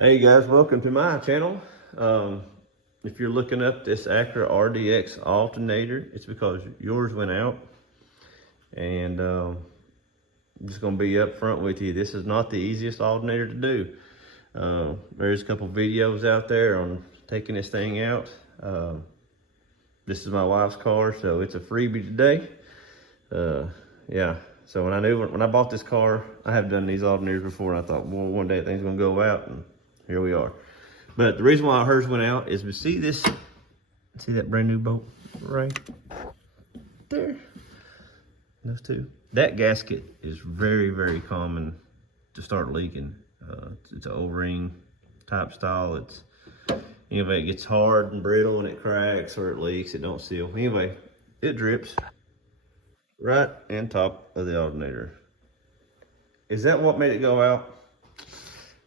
Hey guys, welcome to my channel. If you're looking up this Acura RDX alternator, it's because yours went out. And I'm just gonna be up front with you. This is not the easiest alternator to do. There's a couple videos out there on taking this thing out. This is my wife's car, so it's a freebie today. Yeah, so when I bought this car, I have done these alternators before, and I thought, well, one day things gonna go out, and here we are. But the reason why hers went out is we see that brand new bolt right there? Those two. That gasket is very, very common to start leaking. It's an O-ring type style. Anyway, it gets hard and brittle and it cracks or it leaks, it don't seal. Anyway, it drips right on top of the alternator. Is that what made it go out?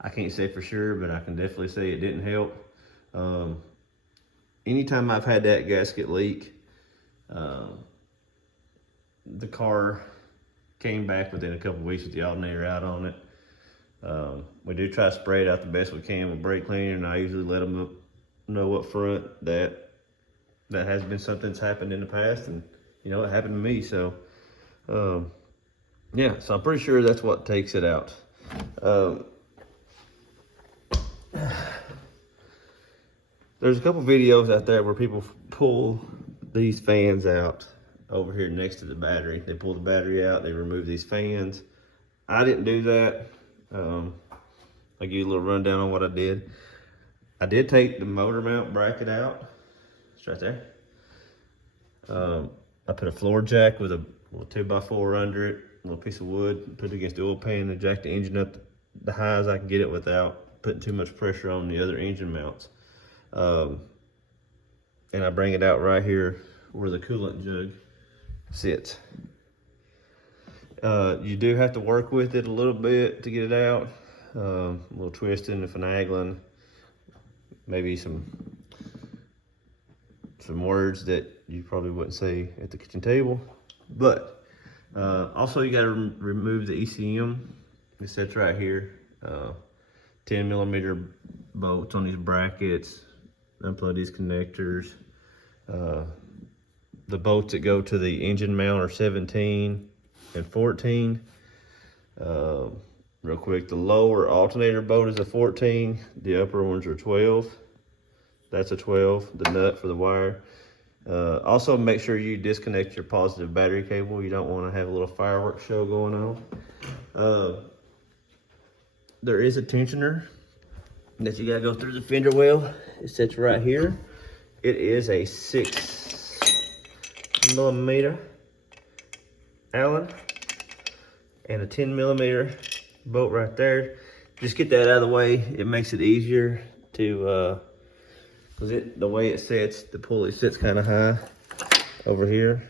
I can't say for sure, but I can definitely say it didn't help. Anytime I've had that gasket leak, the car came back within a couple of weeks with the alternator out on it. We do try to spray it out the best we can with brake cleaner, and I usually let them know up front that has been something that's happened in the past, and you know, it happened to me. So yeah, so I'm pretty sure that's what takes it out. There's a couple videos out there where people pull these fans out over here next to the battery. They pull the battery out, they remove these fans. I didn't do that. I'll give you a little rundown on what I did. I did take the motor mount bracket out. It's right there. I put a floor jack with a little 2x4 under it, a little piece of wood, put it against the oil pan and jack the engine up the high as I can get it without putting too much pressure on the other engine mounts. And I bring it out right here where the coolant jug sits. You do have to work with it a little bit to get it out. A little twisting and finagling, maybe some words that you probably wouldn't say at the kitchen table. But also you got to remove the ECM. It sits right here. 10mm bolts on these brackets. Unplug these connectors. The bolts that go to the engine mount are 17 and 14. Real quick, the lower alternator bolt is a 14. The upper ones are 12. That's a 12, the nut for the wire. Also make sure you disconnect your positive battery cable. You don't want to have a little fireworks show going on. There is a tensioner that you gotta go through the fender well. It sits right here. It is a 6mm Allen and a 10mm bolt right there. Just get that out of the way. It makes it easier to, cause the way it sits, the pulley sits kind of high over here,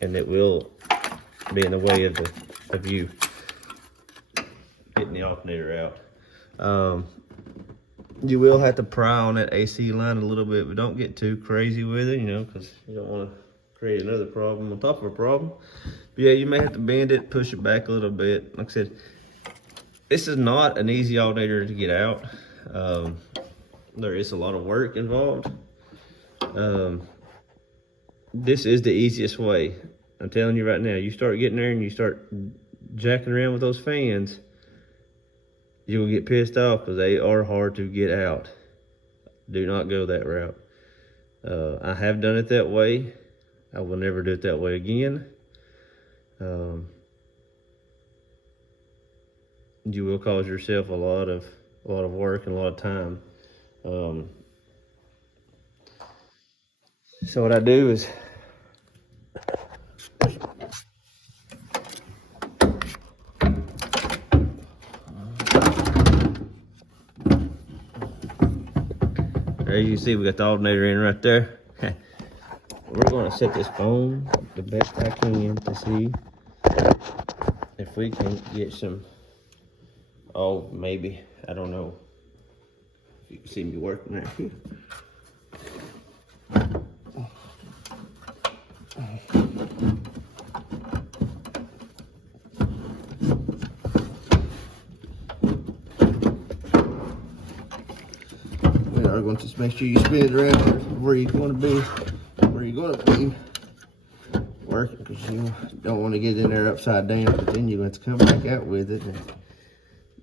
and it will be in the way of you getting the alternator out. You will have to pry on that AC line a little bit, but don't get too crazy with it, you know, because you don't want to create another problem on top of a problem. But yeah, you may have to bend it, push it back a little bit. Like I said, this is not an easy alternator to get out. There is a lot of work involved. This is the easiest way. I'm telling you right now, you start getting there and you start jacking around with those fans, you'll get pissed off because they are hard to get out. Do not go that route. I have done it that way. I will never do it that way again. You will cause yourself a lot of work and a lot of time. So what I do is as you see, we got the alternator in right there. We're going to set this phone the best I can to see if we can get some, oh, maybe, I don't know if you can see me working right here. probably going to just make sure you spin it around where you're going to be working, because you don't want to get in there upside down, because then you're going to come back out with it, and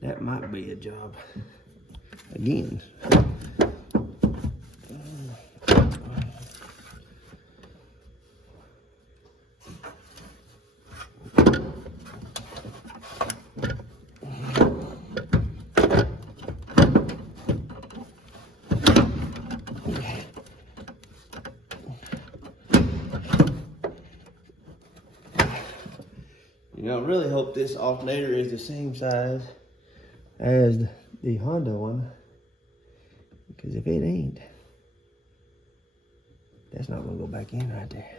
that might be a job again. You know, I really hope this alternator is the same size as the Honda one, because if it ain't, that's not gonna go back in right there.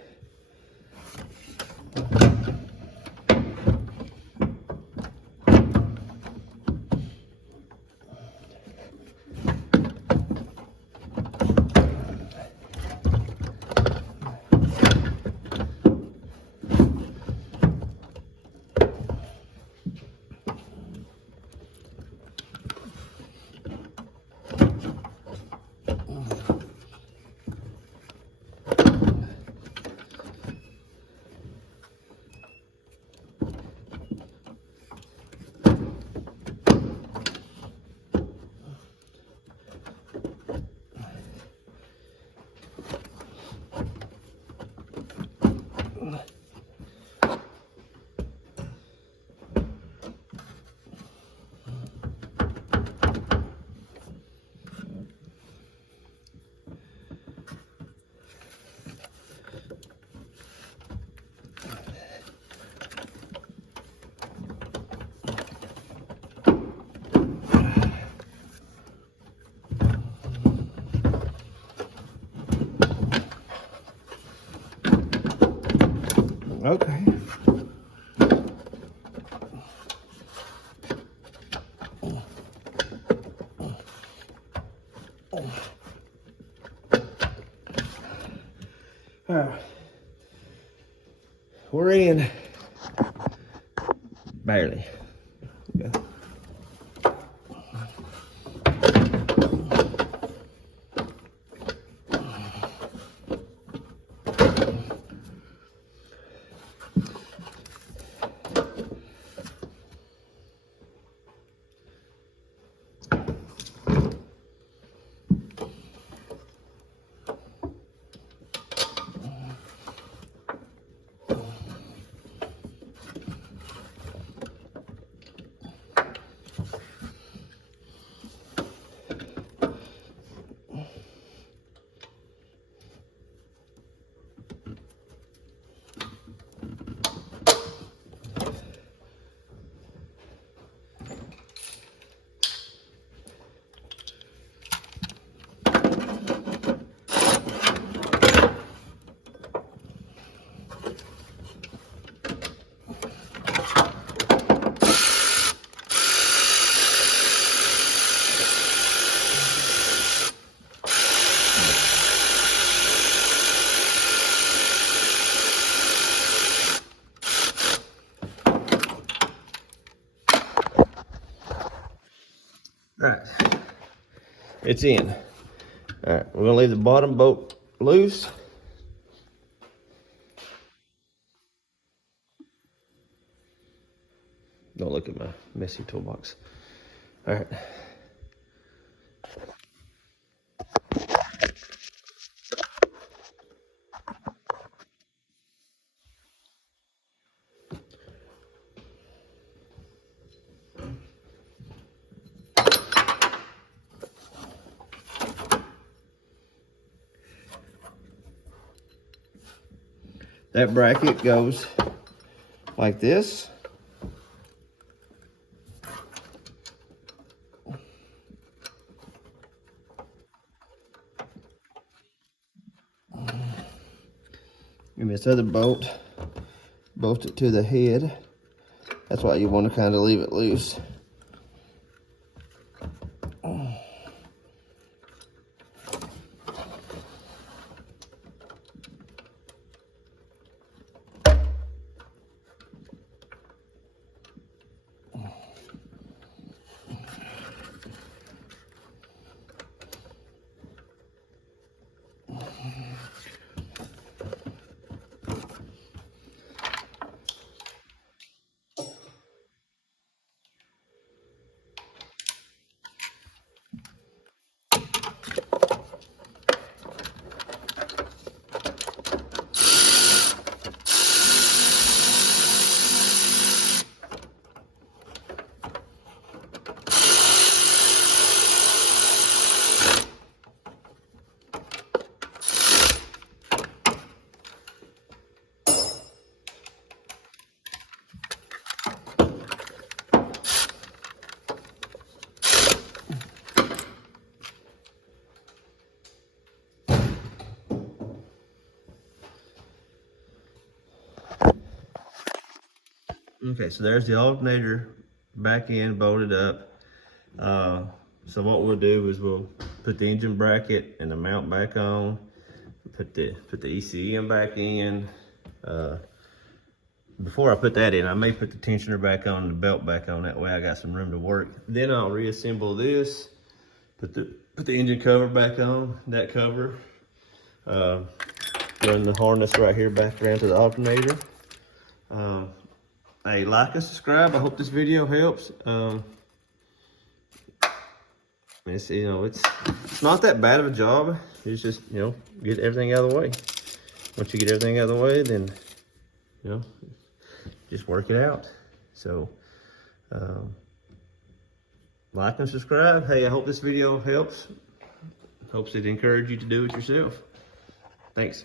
Okay. All right. We're in. Barely. Yeah. All right, it's in. All right, we're gonna leave the bottom bolt loose. Don't look at my messy toolbox. All right. That bracket goes like this. And this other bolt bolts it to the head. That's why you want to kind of leave it loose. Okay, so there's the alternator back end bolted up. So what we'll do is we'll put the engine bracket and the mount back on, put the ECM back in. Before I put that in, I may put the tensioner back on and the belt back on. That way I got some room to work. Then I'll reassemble this, put the engine cover back on, that cover. Run the harness right here back around to the alternator. Hey, like and subscribe. I hope this video helps. It's, you know, it's not that bad of a job. It's just, you know, get everything out of the way. Once you get everything out of the way, then, you know, just work it out. So, like and subscribe. Hey, I hope this video helps. Hopes it encourage you to do it yourself. Thanks.